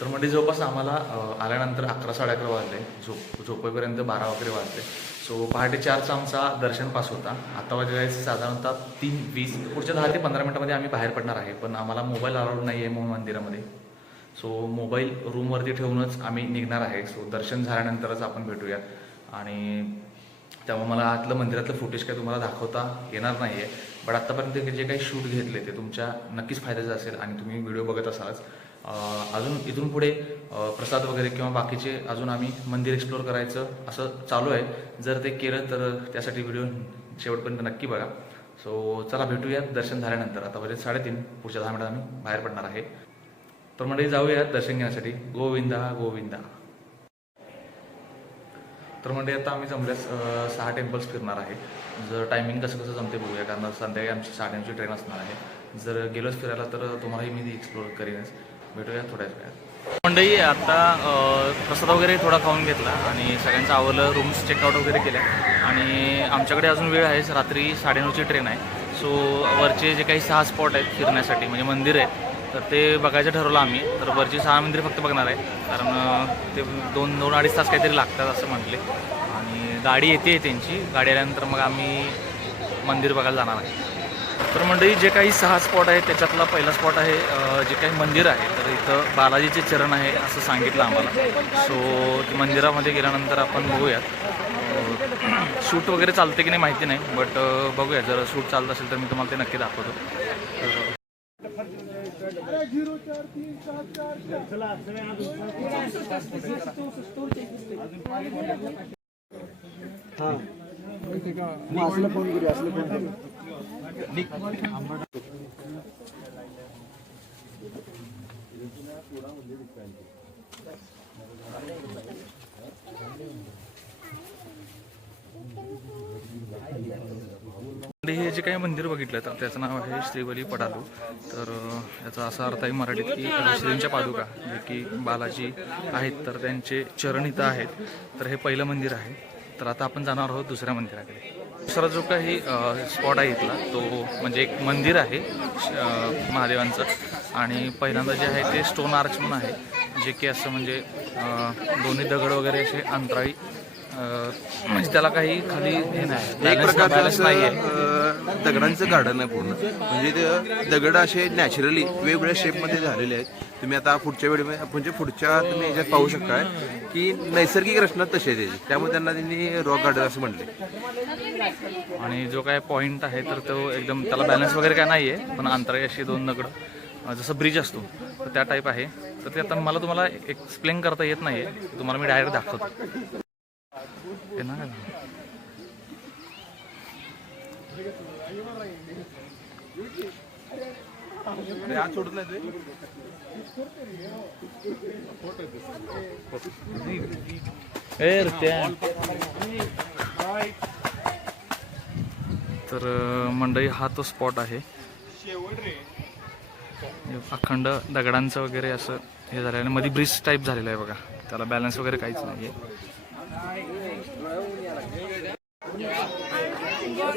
तर म्हणजे जवळपास आम्हाला आल्यानंतर अकरा साडे अकरा वाजले. झोप झोपेपर्यंत बारा वगैरे वाजले. सो पहाटे चारचा आमचा दर्शन पास होता. आता वाजले साधारणतः तीन वीस पुढच्या दहा ते पंधरा मिनिटामध्ये आम्ही बाहेर पडणार आहे. पण आम्हाला मोबाईल अलाउड नाही आहे म्हणून मंदिरामध्ये. सो मोबाईल रूमवरती ठेवूनच आम्ही निघणार आहे. सो दर्शन झाल्यानंतरच आपण भेटूया. आणि त्यामुळे मला आतलं मंदिरातलं फुटेज काही तुम्हाला दाखवता येणार नाही आहे बट आत्तापर्यंत जे काही शूट घेतले ते तुमच्या नक्कीच फायद्याचं असेल आणि तुम्ही व्हिडिओ बघत असालच. अजून इथून पुढे प्रसाद वगैरे किंवा बाकीचे अजून आम्ही मंदिर एक्सप्लोअर करायचं असं चालू आहे. जर ते केलं तर त्यासाठी व्हिडिओ शेवटपर्यंत नक्की बघा. सो चला भेटूयात दर्शन झाल्यानंतर. आता म्हणजे साडेतीन पुढच्या दहा मिनिटात आम्ही बाहेर पडणार आहे. तर म्हणजे जाऊयात दर्शन घेण्यासाठी. गोविंदा गोविंदा. तर म्हणजे आता आम्ही जमल्यास सहा टेम्पल्स फिरणार आहे. जर टायमिंग कसं कसं जमते बघूया. कारण संध्याकाळी आमची साडेनऊची ट्रेन असणार आहे. जर गेलोच फिरायला तर तुम्हालाही मी एक्सप्लोर करीनच. भेटूया थोड्याच वेळात. मंडई आता प्रसाद वगैरे थोडा खाऊन घेतला आणि सगळ्यांचं आवडलं रूम्स चेकआउट वगैरे केल्या. आणि आमच्याकडे अजून वेळ आहे रात्री साडेनऊची ट्रेन आहे. सो वरचे जे काही सहा स्पॉट आहेत फिरण्यासाठी म्हणजे मंदिर आहे तर ते बघायचं ठरवलं आम्ही. तर वरची सहा मंदिर फक्त बघणार आहे. कारण ते दोन दोन अडीच तास काहीतरी लागतात असं म्हटले. आणि गाडी येते त्यांची. गाडी आल्यानंतर मग आम्ही मंदिर बघायला जाणार आहे. तर मंडळी जे काही सहा स्पॉट आहेत त्याच्यातला पहिला स्पॉट आहे जे काही मंदिर आहे तर इथं बालाजीचे चरण आहे असं सांगितलं आम्हाला. सो ते मंदिरामध्ये गेल्यानंतर आपण बघूयात. शूट वगैरे चालते की नाही माहिती नाही बट बघूया जर शूट चालत असेल तर मी तुम्हाला ते नक्की दाखवतो. तर हे जे काही मंदिर बघितलं तर त्याचं नाव आहे श्रीवली पडालू. तर याचा असा अर्थ आहे मराठीत की श्रींच्या पादुका जे की बालाजी आहेत तर त्यांचे चरण इथं आहेत. तर हे पहिलं मंदिर आहे. तर आता आपण जाणार आहोत दुसऱ्या मंदिराकडे. दुसरा जो काही स्पॉट आहे इथला तो म्हणजे एक मंदिर आहे महादेवांचं. आणि पहिल्यांदा जे आहे ते स्टोन आर्च म्हणून आहे जे की असं म्हणजे दोन्ही दगड वगैरे असे अंतराळी म्हणजे त्याला काही खाली हे नाही. एक प्रकारचं नाही दगडांचं गार्डन आहे पूर्ण. म्हणजे ते दगड असे नॅचरली वेगवेगळ्या शेपमध्ये झालेले आहेत. तुम्ही आता पुढच्या वेळी म्हणजे पुढच्या तुम्ही ह्याच्यात पाहू शकता की नैसर्गिक रचना तशी आहे त्याची. त्यामुळे त्यांना त्यांनी रॉक गार्डन असं म्हटले. आणि जो काय पॉइंट आहे तर तो एकदम त्याला बॅलन्स वगैरे काय नाही आहे पण अशी दोन दगड जसं ब्रिज असतो तर त्या टाईप आहे. तर ते आता मला तुम्हाला एक्सप्लेन करता येत नाही आहे तुम्हाला मी डायरेक्ट दाखवतो. सोडत नाही ए रत्या. तर मंडई हा तो स्पॉट आहे. अखंड दगडांचं वगैरे असं हे झालं आणि मध्ये ब्रिज टाईप झालेलं आहे बघा. त्याला बॅलन्स वगैरे काहीच नाही आहे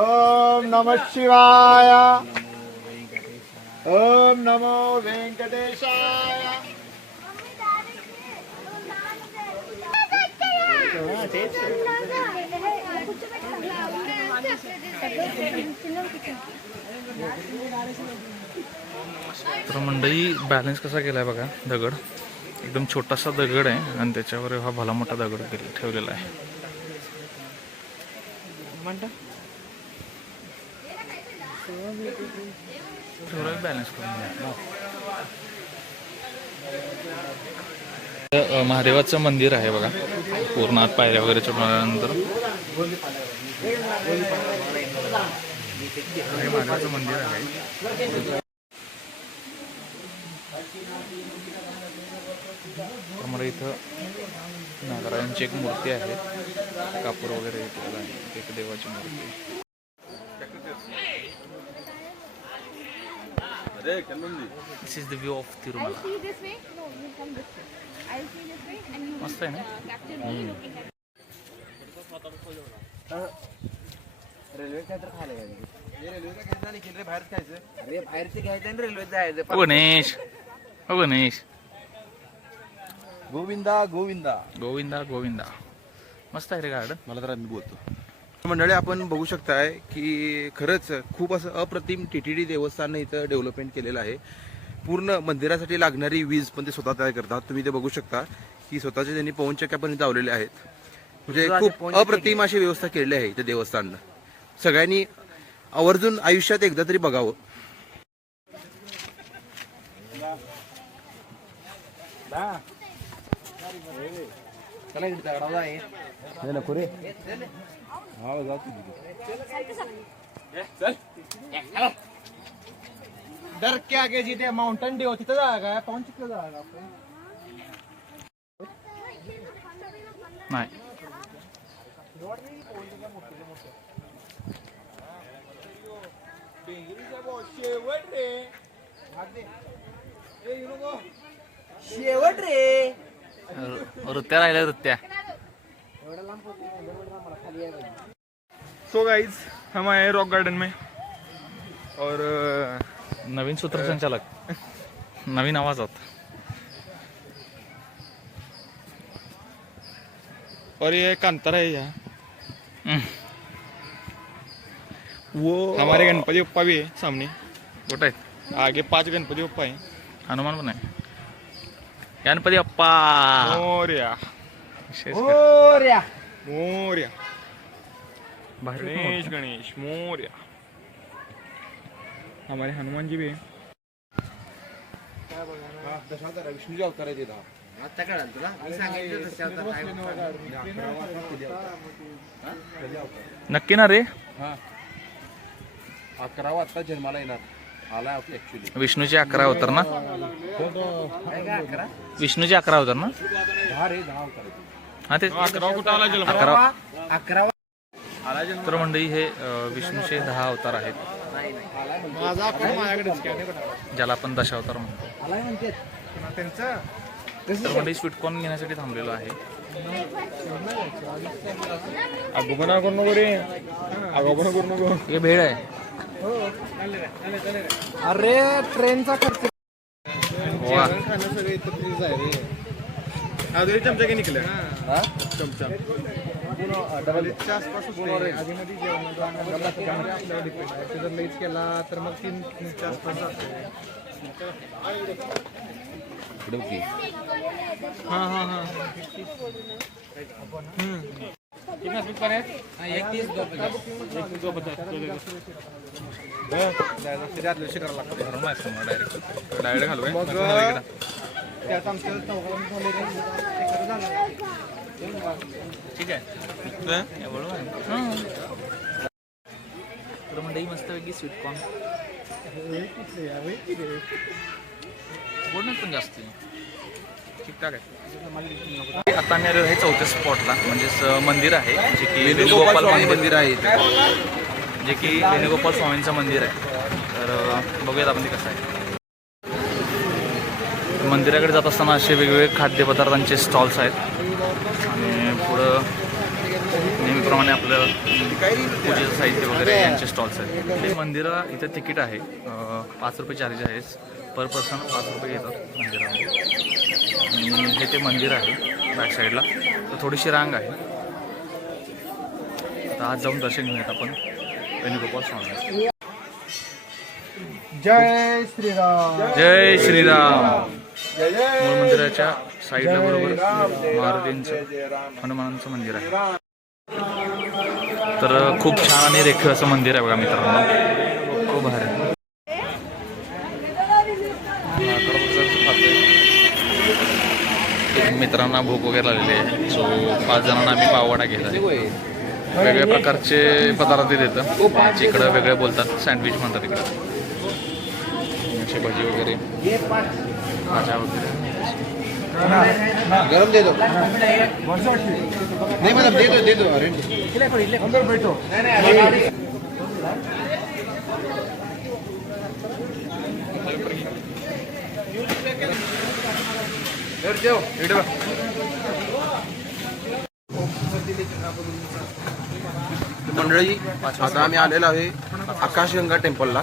ओम नम शिवाय ओम नमो वेंकटेशाय तर मंडई बॅलन्स कसा केलाय बघा दगड? एकदम छोटासा दगड आहे आणि त्याच्यावर हा भला मोठा दगड ठेवलेला आहे. बॅलन्स करून अ, महादेवाचं मंदिर आहे बघा. पूर्ण आत पायऱ्या वगैरे चढल्यानंतर. हे महादेवाचं मंदिर आहे. तर मला इथं नागरायांची एक मूर्ती आहे कापूर वगैरे केलेला आहे एक देवाची मूर्ती this is the view of I'll Tirumala see this way. No, you come this way. I'll see this way and you मस्त आहे ना uh, will be looking at railway काय हो गणेश. गोविंदा गोविंदा. गोविंदा गोविंदा. मस्त आहे रे गार्डन. मला तर आम्ही बोलतो. मंडळी आपण बघू शकताय की खरंच खूप असं अप्रतिम टीटीडी देवस्थान इथं डेव्हलपमेंट केलेलं आहे. पूर्ण मंदिरासाठी लागणारी वीज पण ते स्वतः तयार करतात. तुम्ही ते बघू शकता की स्वतःचे त्यांनी पवनचक्क्या पण इथं लावलेल्या आहेत. म्हणजे खूप अप्रतिम अशी व्यवस्था केलेली आहे इथं देवस्थाननं. सगळ्यांनी आवर्जून आयुष्यात एकदा तरी बघावं. चला इकडे दगडावर आहे नको रे हा जाऊ डर के आगे जिथे माउंटन ड्यू तिथं जागा आहे पाहून तिथं जागा आपण नाही शेवट रे शेवट रे. वृत्त्या राहिल्या वृत्त्या सो गाइज हम आए रॉक गार्डन में. और नवीन सूत्रसंचालक नवीन आवाजात और ये कांतारा है यहाँ. वो हमारे गणपति बप्पा भी है सामने. कुठं आहे आगे पांच गणपति बप्पा है. हनुमान पण आहे. गणपती अप्पा मोर्या. विशेष मोर्या. खूप गणेश. गणेश मोर्या. हमारे हनुमान जी भी है विष्णूचे अवतार आहे तिथं आता कळाल तुला? मी सांगितलं तसं आता काय नक्की ना रे? अकरावा आता जन्माला येणार. विष्णूचे अकरा अवतार ना? विष्णूचे अकरा अवतार ना? हा ते अकरा कुठं आला जन्म अकरा अकरा तर मंडळी हे विष्णूचे दहा अवतार आहेत. ज्याला आपण दशावतार म्हणतो. आलाय म्हणते. त्यांचा? तर मंडळी स्वीटकॉर्न घेण्यासाठी थांबलेलो आहे. अगोपणा करू नको रे. अगोपणा करू नको. हे भेळ आहे. अरे ट्रेनचा खर्च. वा. चमचा निघल्या चमचा. आसपास. आधी डिपेंड आहे. ते जर लईच केला तर मग तीन तीनच्या आसपास जाते. हा हा हा. भरून नाही समोर डायरेक्ट डायरेक्ट घालू काय? मग नको इकडं. त्यात आमचं चौघांचं झालं ठीक आहे हे बरोबर आहे. हां. तर मंडळी मस्तपैकी स्वीटकॉर्न गोड नाही पण जास्त ठीकठाक आहे. आता आम्ही आलेलो आहे चौथ्या स्पॉटला म्हणजेच मंदिर आहे जे की वेणुगोपाल मंदिर. आहे इथे. जे की वेणुगोपाल स्वामींचं मंदिर आहे. तर बघूयात आपण ते कसं आहे. मंदिराकडे जात असताना असे वेगवेगळे खाद्यपदार्थांचे स्टॉल्स आहेत. आणि पुढं नेहमीप्रमाणे आपलं पूजेचं साहित्य वगैरे यांचे स्टॉल्स आहेत. हे मंदिरा इथं तिकीट आहे. पाच रुपये चार्ज आहे पर पर्सन पाच रुपये घेतात मंदिरामध्ये. हे ते मंदिर आहे बॅक साईडला तर थोडीशी रांग आहे. तर आज जाऊन दर्शन घेऊयात आपण. वेणुगोपाल स्वामी. जय श्रीराम. जय श्रीराम. मूळ मंदिराच्या साईडला बरोबर मारुतींचं हनुमानांचं मंदिर आहे. तर खूप छान आणि रेखीव असं मंदिर आहे बघा मित्रांनो. खूप भारी. मित्रांना भूक वगैरे लागलेली आहे. सो पाच जणांना आम्ही पाववाडा घेत आहे. वेगवेगळ्या प्रकारचे पदार्थ देतं इकडं वेगळे बोलतात सँडविच म्हणतात इकडं. अशी भजी वगैरे. भाज्या वगैरे. गरम दे दो. नहीं मतलब दे दो मंडळी आता आम्ही आलेलो आहे आकाशगंगा टेम्पलला.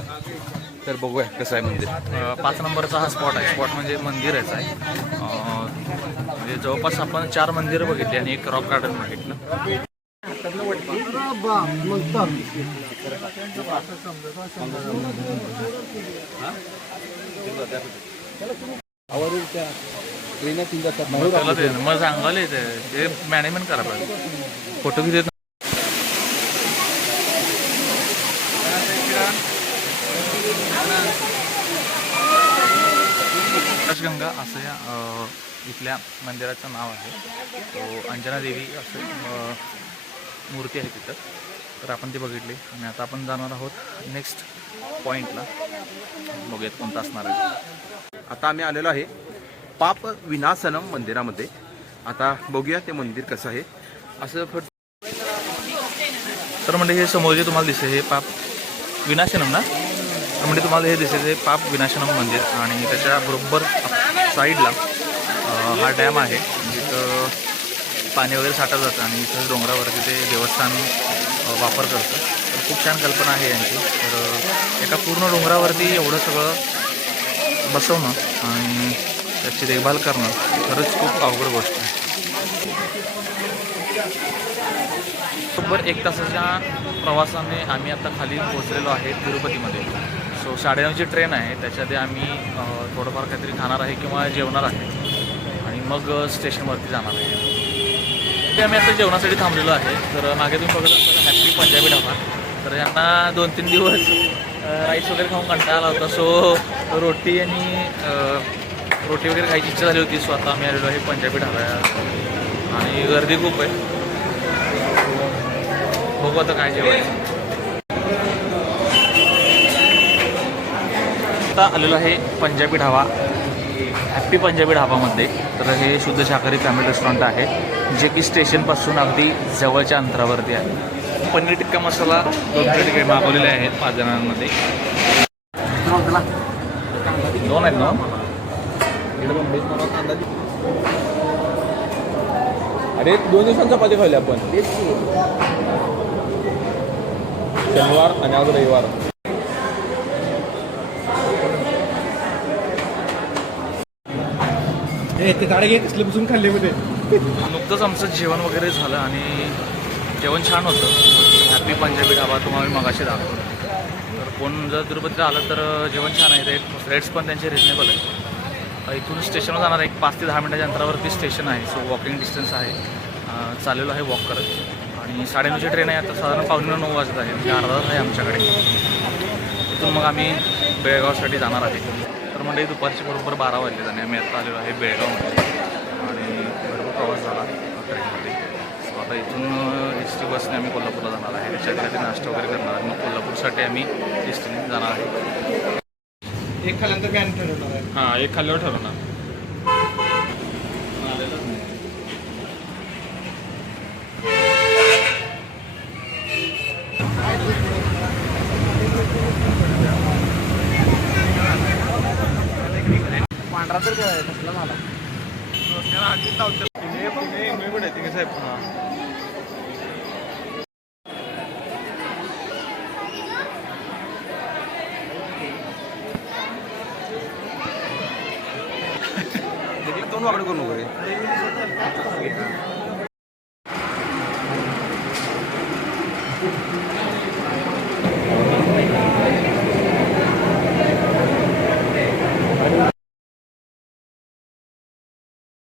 तर बघूया कसं आहे मंदिर. पाच नंबरचा हा स्पॉट आहे. स्पॉट म्हणजे मंदिरच आहे. म्हणजे जवळपास आपण चार मंदिरं बघितली आणि एक रॉक गार्डन बघितलं. मग त्याला ते मग सांगायला येते. ते मॅनेजमेंट करा पाहिजे. फोटो किती येत आकाशगंगा असं या इथल्या मंदिराचं नाव आहे. तो अंजना देवी असं मूर्ती आहे तिथं. तर आपण ती बघितली. आणि आता आपण जाणार आहोत नेक्स्ट पॉईंटला बघूयात कोणता असणार आहे. आता आम्ही आलेलो आहे पाप विनाशनम मंदिरामध्ये. आता बघूया ते मंदिर कसं आहे. असं फक्त तर म्हणजे हे समोर जे तुम्हाला दिसेल हे पाप विनाशनम ना? तर म्हणजे तुम्हाला हे दिसेल हे पाप विनाशनम मंदिर आणि त्याच्या बरोबर साईडला हा डॅम आहे. जिथं पाणी वगैरे साठवलं जातं आणि इथं डोंगरावरती ते देवस्थान वापर करतं तर खूप छान कल्पना आहे यांची. तर एका पूर्ण डोंगरावरती एवढं सगळं बसवणं आणि त्याची देखभाल करणं खरंच खूप अवघड गोष्ट आहे. बरोबर एक तासाच्या प्रवासाने आम्ही आता खाली पोहोचलेलो आहे तिरुपतीमध्ये. सो साडेनऊची ट्रेन आहे त्याच्यामध्ये आम्ही थोडंफार काहीतरी खाणार आहे किंवा जेवणार आहे. आणि मग स्टेशनवरती जाणार आहे. ते आम्ही आता जेवणासाठी थांबलेलो आहे. तर मागे तुम्ही बघत असताना हॅपी पंजाबी ढाबा. तर यांना दोन तीन दिवस राईस वगैरे खाऊन कंटाळा आला होता. सो रोटी आणि रोटी वगैरे खायची इच्छा झाली होती सो आता आम्ही आलेलो आहे पंजाबी ढाब्या आणि गर्दी खूप आहे. बघू आता काय जेवायचं आता आलेलो आहे पंजाबी ढाबा. हॅप्पी पंजाबी ढाबामध्ये. तर हे शुद्ध शाकाहारी फॅमिली रेस्टॉरंट आहे जे की स्टेशनपासून अगदी जवळच्या अंतरावरती आहे. पनीर टिक्का मसाला दोन प्लेट काही मागवलेले आहेत पाच जणांमध्ये. दोन आहेत ना? अरे दोन दिवसांचा चपाती खाल्ली आपण. शनिवार आणि आज रविवार. ते गाडी घे कसले बसून खाल्ले मध्ये नुकतंच आमचं जेवण वगैरे झालं आणि जेवण छान होतं. हॅपी पंजाबी ढाबा तुम्हाला मी मगाशी दाखवलं. तर कोण जर तिरुपतीला आलं तर जेवण छान आहे. रेट रेट्स पण त्यांचे रिजनेबल आहे इथून स्टेशनला जाणार एक पाच ते दहा मिनिटाच्या अंतरावरती स्टेशन आहे. सो वॉकिंग डिस्टन्स आहे. चाललेलो आहे वॉक करत. आणि साडेनऊची ट्रेन आहे. आता साधारण पावणे नऊ वाजत आहे. म्हणजे अर्धा तास आहे आमच्याकडे. तिथून मग आम्ही बेळगावसाठी जाणार आहे. तर म्हणजे दुपारचे बरोबर बारा वाजले आणि आम्ही आता आलेलो आहे बेळगावमध्ये. आणि भरपूर प्रवास झाला. ट्रेनमध्ये. सो आता इथून एस टी बसने आम्ही कोल्हापूरला जाणार आहे. त्याच्यासाठी नाश्ता वगैरे करणार. आहे मग कोल्हापूरसाठी आम्ही एस टीने जाणार आहे. एक खाल्यानंतर काय ठरवणार आहे. हां एक खाल्ल्यावर ठरवणार. पांढरा तर कसला झाला दोन वाकडे करून वगैरे